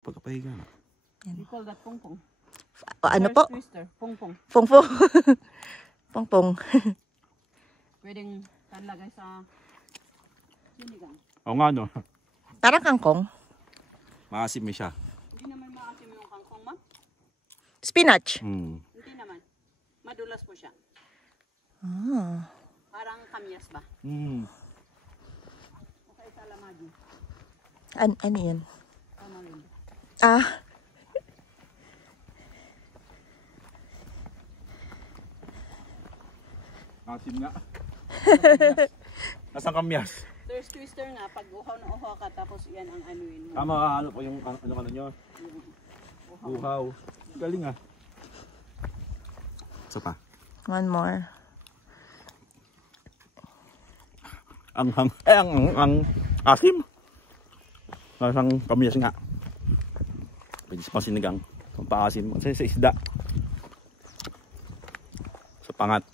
Pagkapahiga na. We call that pongpong. Ano po? Twister, pongpong. Pongpong. Pongpong. Pwedeng talagay sa sinigang. Oo nga no. Parang kangkong. Maasim siya. Hindi naman maasim yung kangkong, ma'am. Spinach. Hindi naman. Madulas po siya. Ah. Parang kamyas ba? Okay, salamagi. Ano yan? Tamarind. Ah. Maasim nga. Nasang kamyas? There's twister nga. Pag uhaw na uhaw ka, tapos yan ang anuin mo. Tama, ano po yung ano nyo? Uhaw. Galing ah. Isa pa. One more. Ang asim. Nasang kamyas nga. Pwede sa sinigang. Pampaasim. Sa isda. Sa pangat.